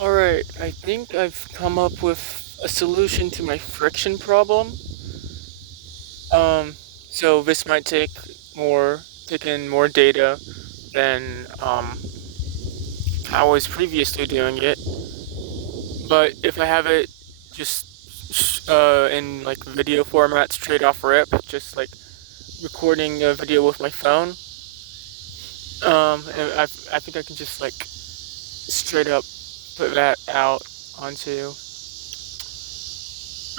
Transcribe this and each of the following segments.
Alright, I think I've come up with a solution to my friction problem. So this might take in more data than I was previously doing it. But if I have it just in like video format straight off rip, just like recording a video with my phone, and I think I can just like straight up put that out onto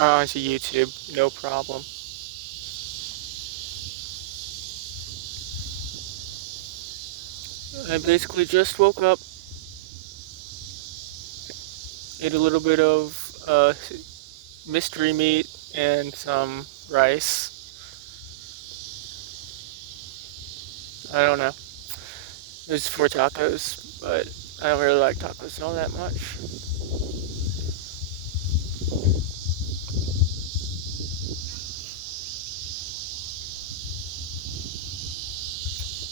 onto YouTube, no problem. I basically just woke up, ate a little bit of mystery meat and some rice. I don't know. There's 4 tacos, but I don't really like tacos all that much.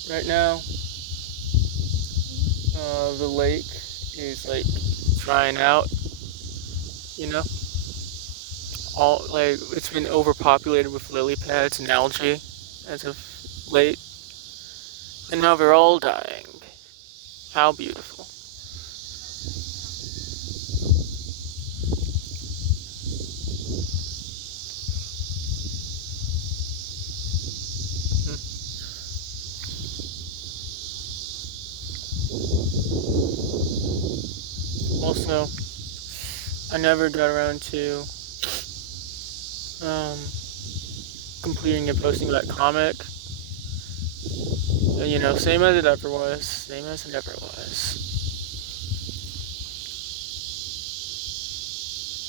Right now, the lake is like drying out, you know? All like it's been overpopulated with lily pads and algae as of late, and now they're all dying. How beautiful. Hmm. Also, I never got around to um, completing and posting that comic. Same as it ever was. Same as it ever was.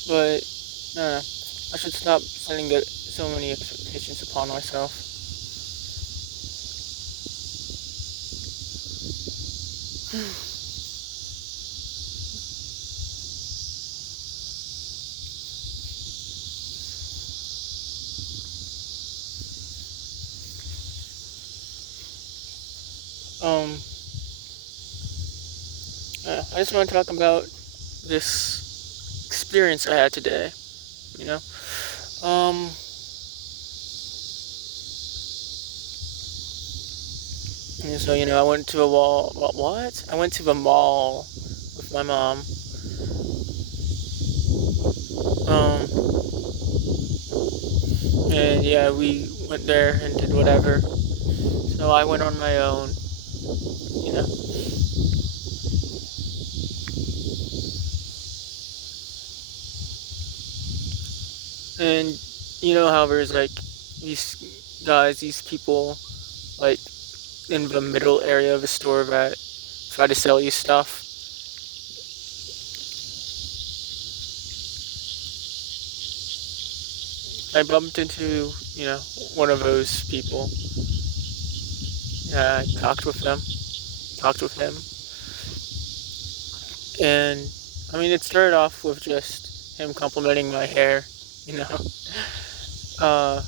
But, I don't know. I should stop setting so many expectations upon myself. um, I just want to talk about this experience I had today. You know, um, and so I went to a wall. What? I went to the mall with my mom. Um, and yeah, we went there and did whatever. So I went on my own. You know, and you know how there's like these people, like in the middle area of the store that try to sell you stuff. I bumped into, one of those people. I talked with him, and I mean, it started off with just him complimenting my hair, you know. Uh,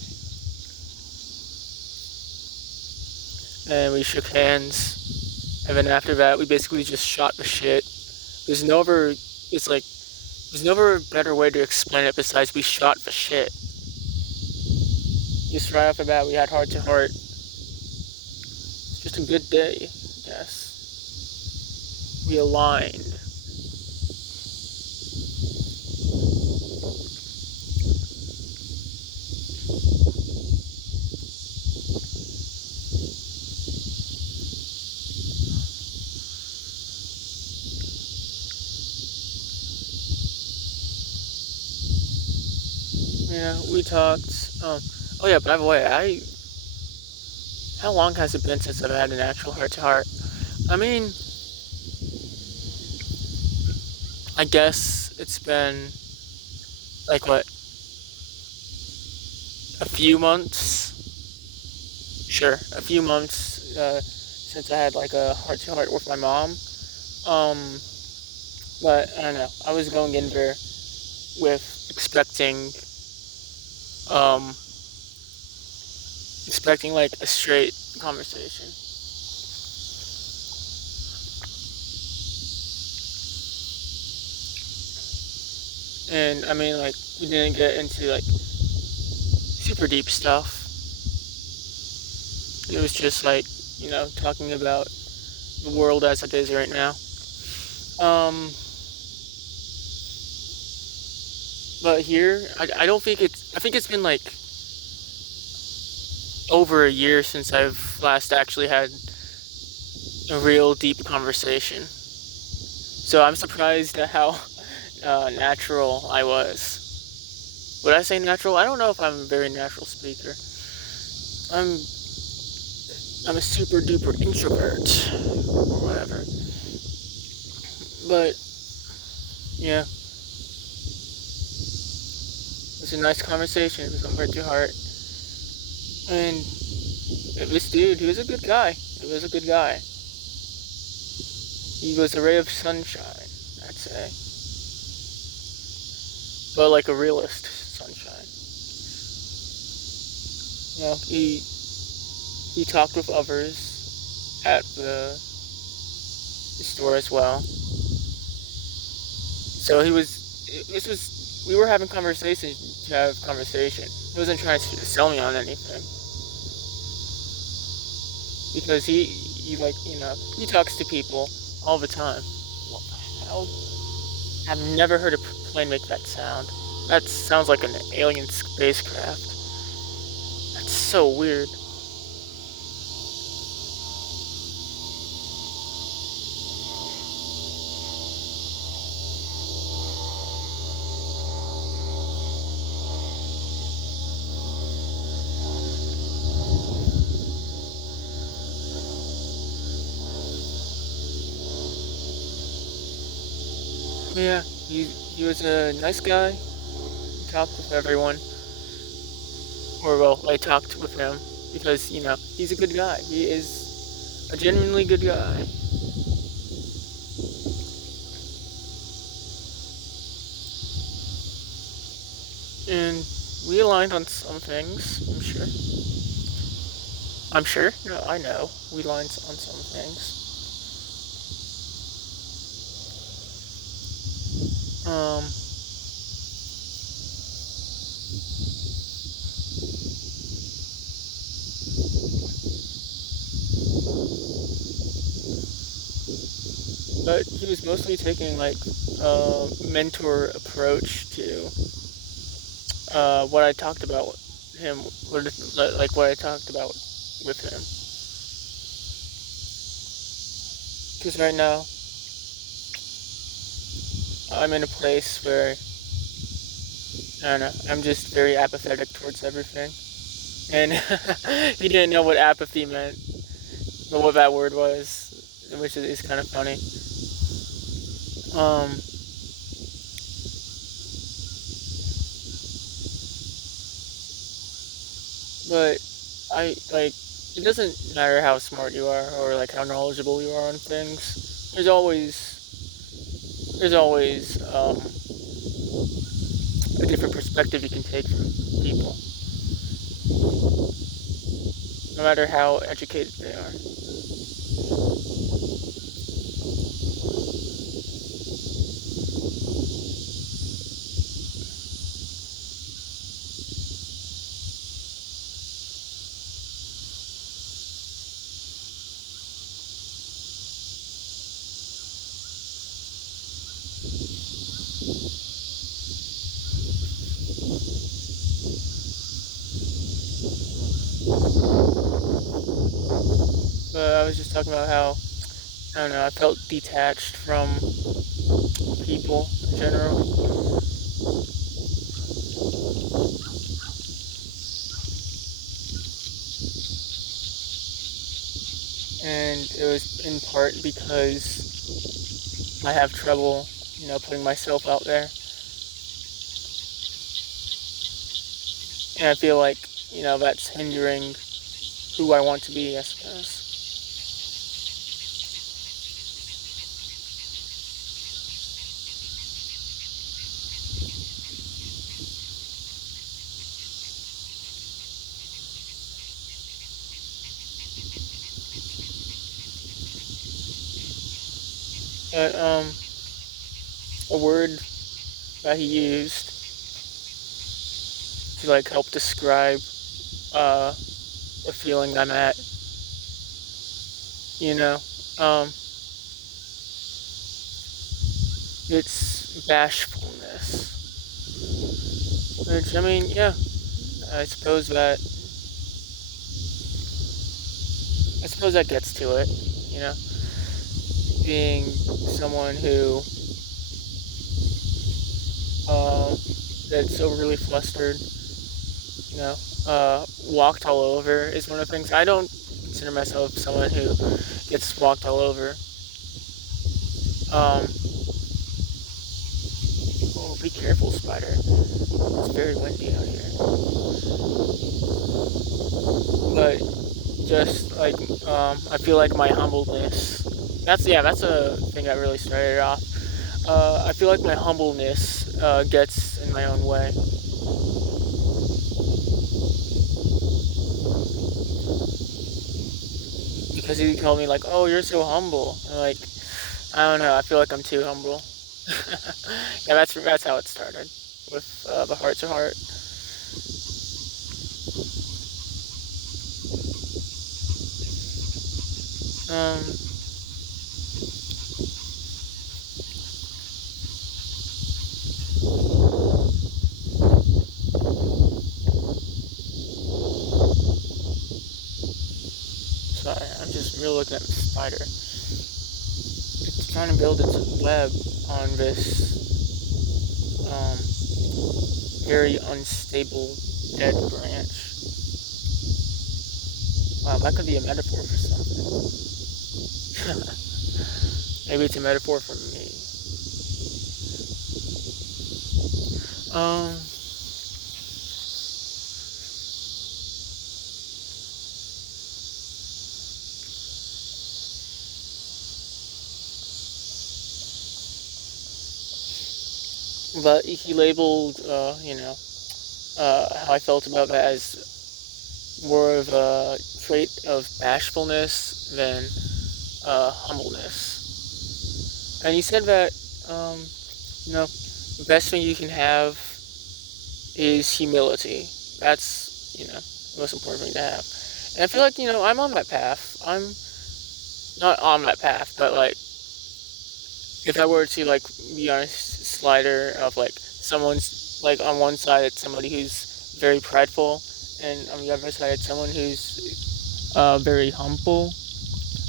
and we shook hands, and then after that, we basically just shot the shit. There's never, it's like, there's never a better way to explain it besides we shot the shit. Just right off the bat, we had heart to heart. It's just a good day, I guess. We aligned. We talked. Oh yeah, by the way, how long has it been since I've had an actual heart to heart? I mean, I guess it's been like what, a few months? Sure, a few months since I had like a heart to heart with my mom. Um, but I don't know. I was going in there with um, expecting like a straight conversation. And I mean, like, we didn't get into like super deep stuff. It was just like, talking about the world as it is right now. Um, but here, I don't think I think it's been like over a year since I've last actually had a real deep conversation. So I'm surprised at how natural I was. Would I say natural? I don't know if I'm a very natural speaker. I'm I'm a super duper introvert or whatever. But yeah, it was a nice conversation. It was a heart to heart. And this dude, he was a good guy. He was a good guy. He was a ray of sunshine, I'd say. But like a realist sunshine. He talked with others at the store as well. So we were having conversation to have conversation. He wasn't trying to sell me on anything. Because he talks to people all the time. What the hell? I've never heard a plane make that sound. That sounds like an alien spacecraft. That's so weird. Yeah, he was a nice guy. He talked with everyone. Or well, I talked with him because, he's a good guy. He is a genuinely good guy. And we aligned on some things, I'm sure. I'm sure? No, I know. We aligned on some things. Um, but he was mostly taking like a mentor approach to what I talked about him, like what I talked about with him. Because right now, I'm in a place where, I don't know, I'm just very apathetic towards everything. And he didn't know what apathy meant, or what that word was, which is kind of funny. Um, but it doesn't matter how smart you are or like how knowledgeable you are on things. There's always a different perspective you can take from people, no matter how educated they are. But I was just talking about how, I don't know, I felt detached from people in general. And it was in part because I have trouble, putting myself out there. And I feel like, that's hindering who I want to be, I suppose. But, a word that he used to like help describe uh the feeling I'm at, you know. Um it's bashfulness. Which I mean, yeah, I suppose that I suppose that gets to it, you know. Being someone who uh that's overly flustered, you know, walked all over is one of the things. I don't consider myself someone who gets walked all over. Um, oh, be careful, spider. It's very windy out here. But just like, I feel like my humbleness. That's a thing that really started off. I feel like my humbleness gets in my own way. Because he called me like, "Oh, you're so humble." And like, I don't know. I feel like I'm too humble. Yeah, that's how it started with the heart to heart. Um, Sorry, I'm just really looking at the spider. It's trying to build its web on this very unstable dead branch. Wow, that could be a metaphor for something. Maybe it's a metaphor for me. Um, but he labeled, how I felt about that as more of a trait of bashfulness than humbleness. And he said that, the best thing you can have is humility. That's, the most important thing to have. And I feel like, I'm on that path. I'm not on that path, but like, if I were to like be on a slider of like someone's like on one side it's somebody who's very prideful, and on the other side it's someone who's very humble.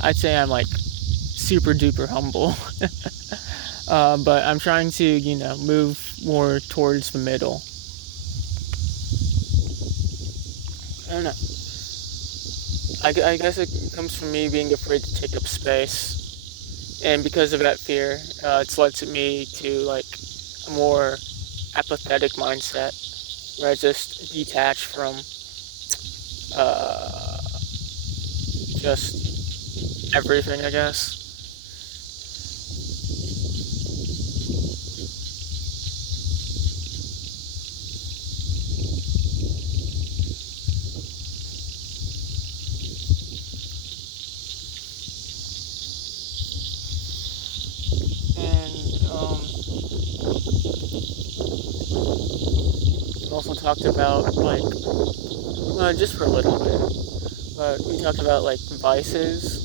I'd say I'm like super duper humble. But I'm trying to, move more towards the middle. I don't know. I guess it comes from me being afraid to take up space. And because of that fear, it's led to me to like a more apathetic mindset where I just detach from uh, just everything, I guess. And we also talked about like just for a little bit, but we talked about like vices,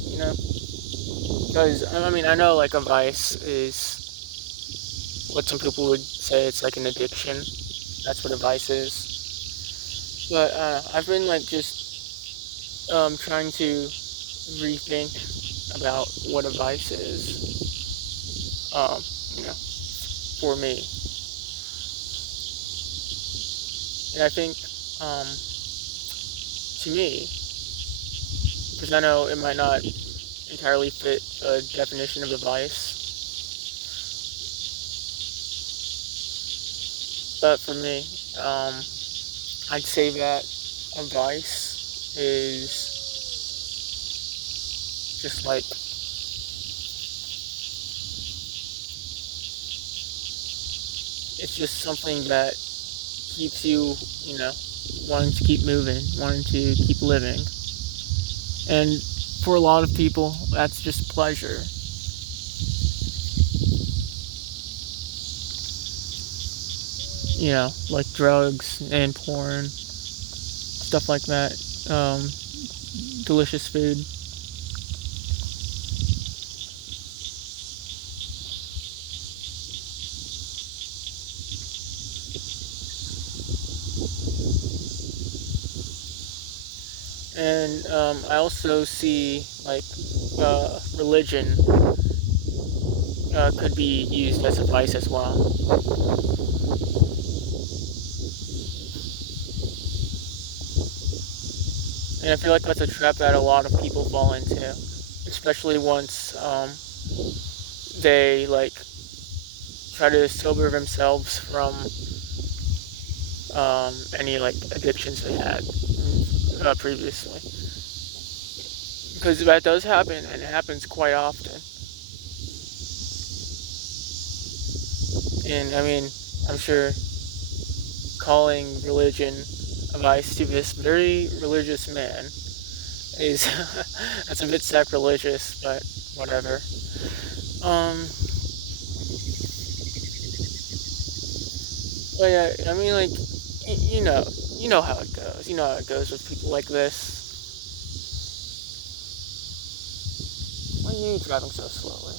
because I mean I know like a vice is what some people would say it's like an addiction. That's what a vice is. But I've been like just trying to rethink about what a vice is. For me, and I think to me, because I know it might not entirely fit a definition of a vice, but for me, I'd say that a vice is just like it's just something that keeps you, wanting to keep moving, wanting to keep living. And for a lot of people, that's just pleasure. like drugs and porn, stuff like that. Delicious food. And I also see like religion could be used as a vice as well. And I feel like that's a trap that a lot of people fall into, especially once they like try to sober themselves from any like addictions they had previously, because that does happen and it happens quite often. And I mean, I'm sure calling religion a vice to this very religious man is that's a bit sacrilegious, but whatever. Um, but yeah, I mean, like, you know how it goes. You know how it goes with people like this. Why are you driving so slowly,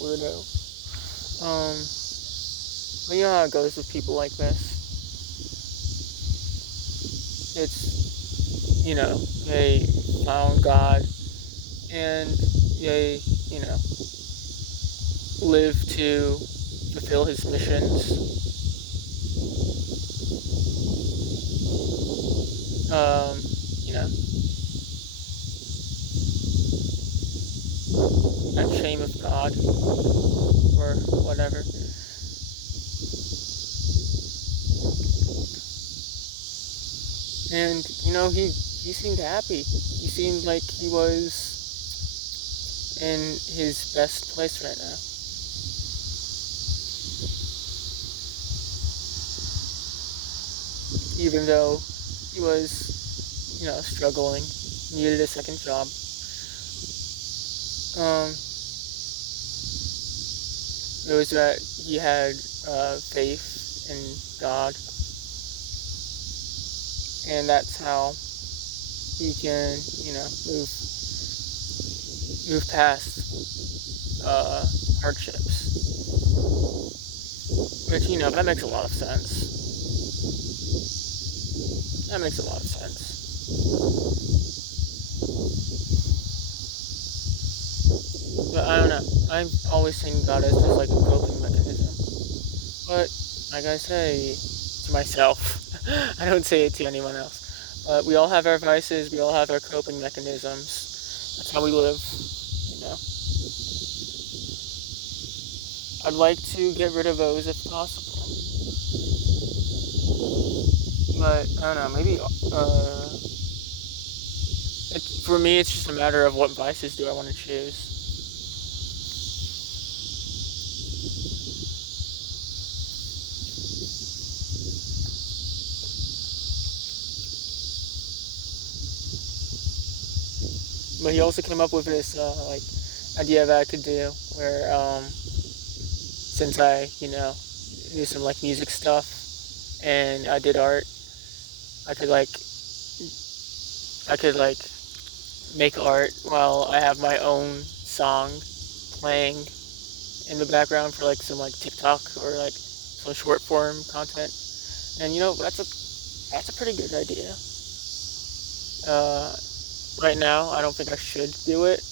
weirdo? But you know how it goes with people like this. It's, they found God and they, you know, live to fulfill his missions. Um, you know, Not shame of God or whatever. And he seemed happy. He seemed like he was in his best place right now. Even though he was, struggling, needed a second job. It was that he had faith in God, and that's how he can, move past hardships. Which, that makes a lot of sense. That makes a lot of sense. But I don't know. I've always seen God as just like a coping mechanism. But like I say to myself, I don't say it to anyone else. But we all have our vices. We all have our coping mechanisms. That's how we live. You know. I'd like to get rid of those if possible. But I don't know. Maybe for me, it's just a matter of what vices do I want to choose. But he also came up with this like idea that I could do where since I do some like music stuff and I did art, I could like make art while I have my own song playing in the background for like some like TikTok or like some short form content. And that's a pretty good idea. Right now, I don't think I should do it,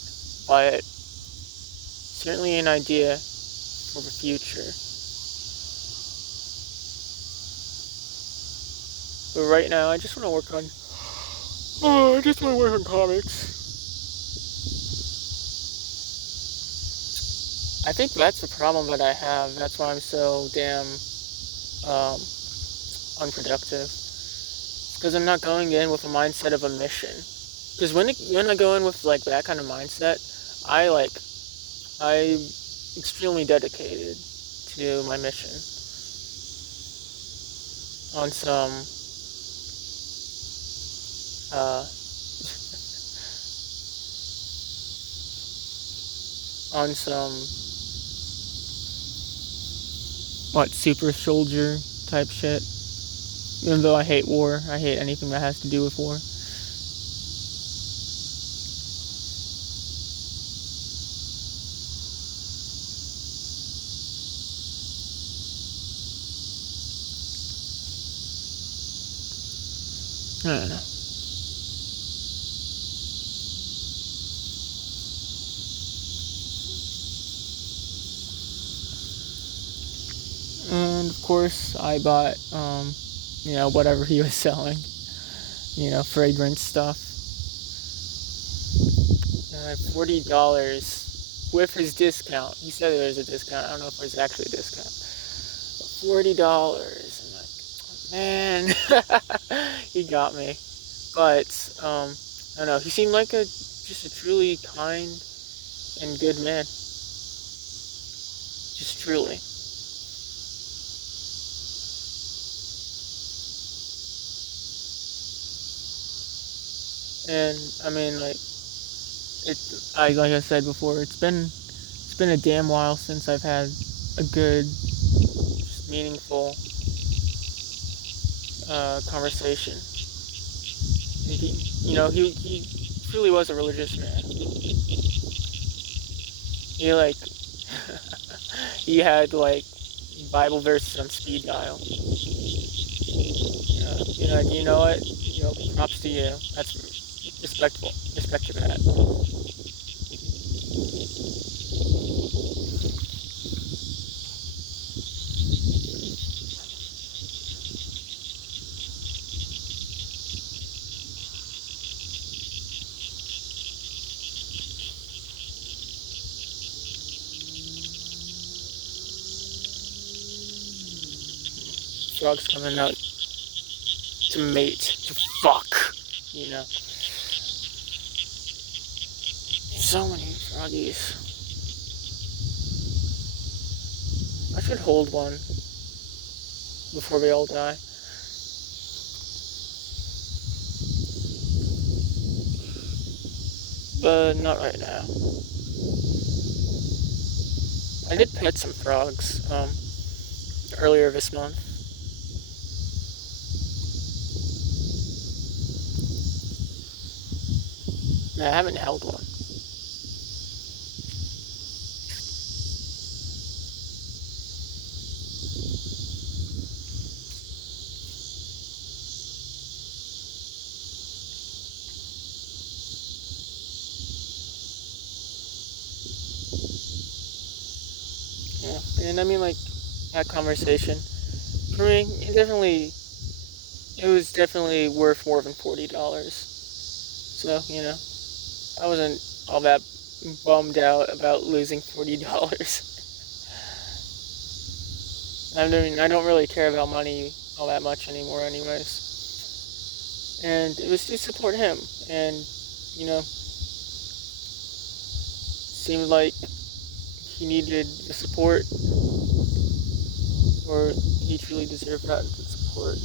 but certainly an idea for the future. But right now, I just want to work on. Oh, I just want to work on comics. I think that's the problem that I have. That's why I'm so damn um, unproductive. Because I'm not going in with a mindset of a mission. Because when I go in with like that kind of mindset, I'm extremely dedicated to my mission. On some uh, on some super soldier type shit. Even though I hate war, I hate anything that has to do with war. I don't know. And of course, I bought, whatever he was selling. Fragrance stuff. $40 with his discount. He said there was a discount. I don't know if there's actually a discount. $40. I'm like, man, he got me. But I don't know. He seemed like just a truly kind and good man. Just truly. And I mean, like I said before, it's been a damn while since I've had a good, just meaningful conversation. And he truly was a religious man. He like he had like Bible verses on speed dial. You know what? Props to you. That's respectful. Respect to that. Frogs coming out to mate, to fuck. So many froggies. I should hold one before we all die. But not right now. I did pet some frogs earlier this month. I haven't held one. Yeah, and I mean, like, that conversation, for me, it was definitely worth more than $40. So, I wasn't all that bummed out about losing $40. I mean, I don't really care about money all that much anymore anyways. And it was to support him, and, seemed like he needed the support, or he truly deserved that support.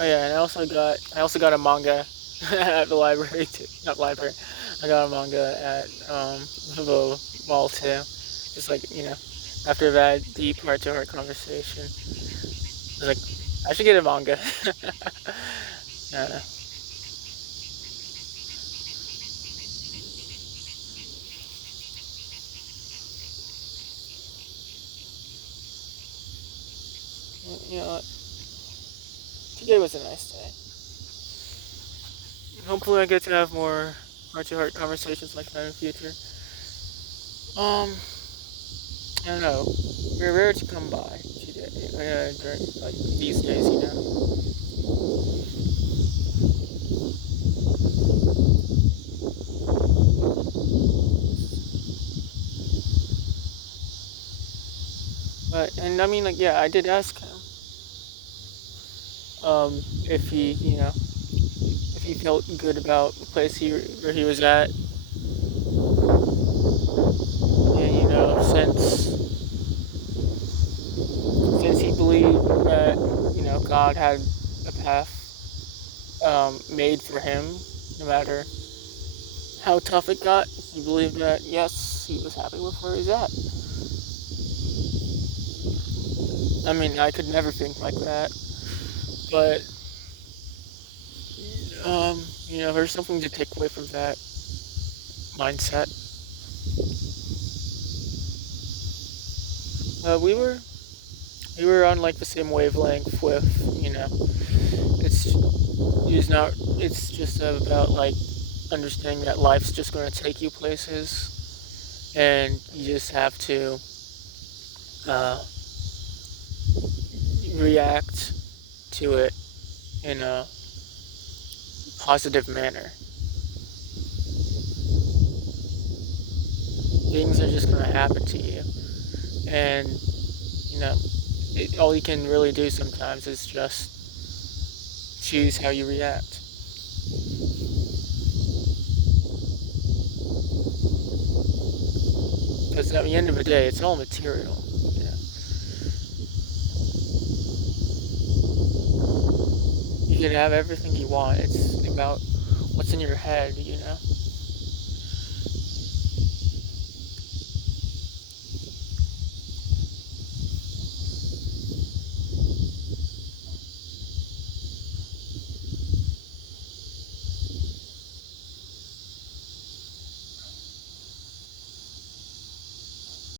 Oh yeah, and I also got a manga at the library too. Not library. I got a manga at the mall too. Just like after that deep heart-to-heart conversation, I was like, I should get a manga. I don't know. You know what? Today was a nice day. Hopefully, I get to have more heart-to-heart conversations like that in the future. I don't know. We're rare to come by today. during like these days, you know. But and I mean, like, yeah, I did ask him, if he, if he felt good about the place where he was at, and since he believed that God had a path made for him, no matter how tough it got, he believed that yes, he was happy with where he's at. I mean, I could never think like that, but there's something to take away from that mindset. We were on like the same wavelength with, it's it's just about like understanding that life's just going to take you places, and you just have to uh, react to it in a positive manner. Things are just going to happen to you, and all you can really do sometimes is just choose how you react. Because at the end of the day, it's all material. You can have everything you want. It's about what's in your head.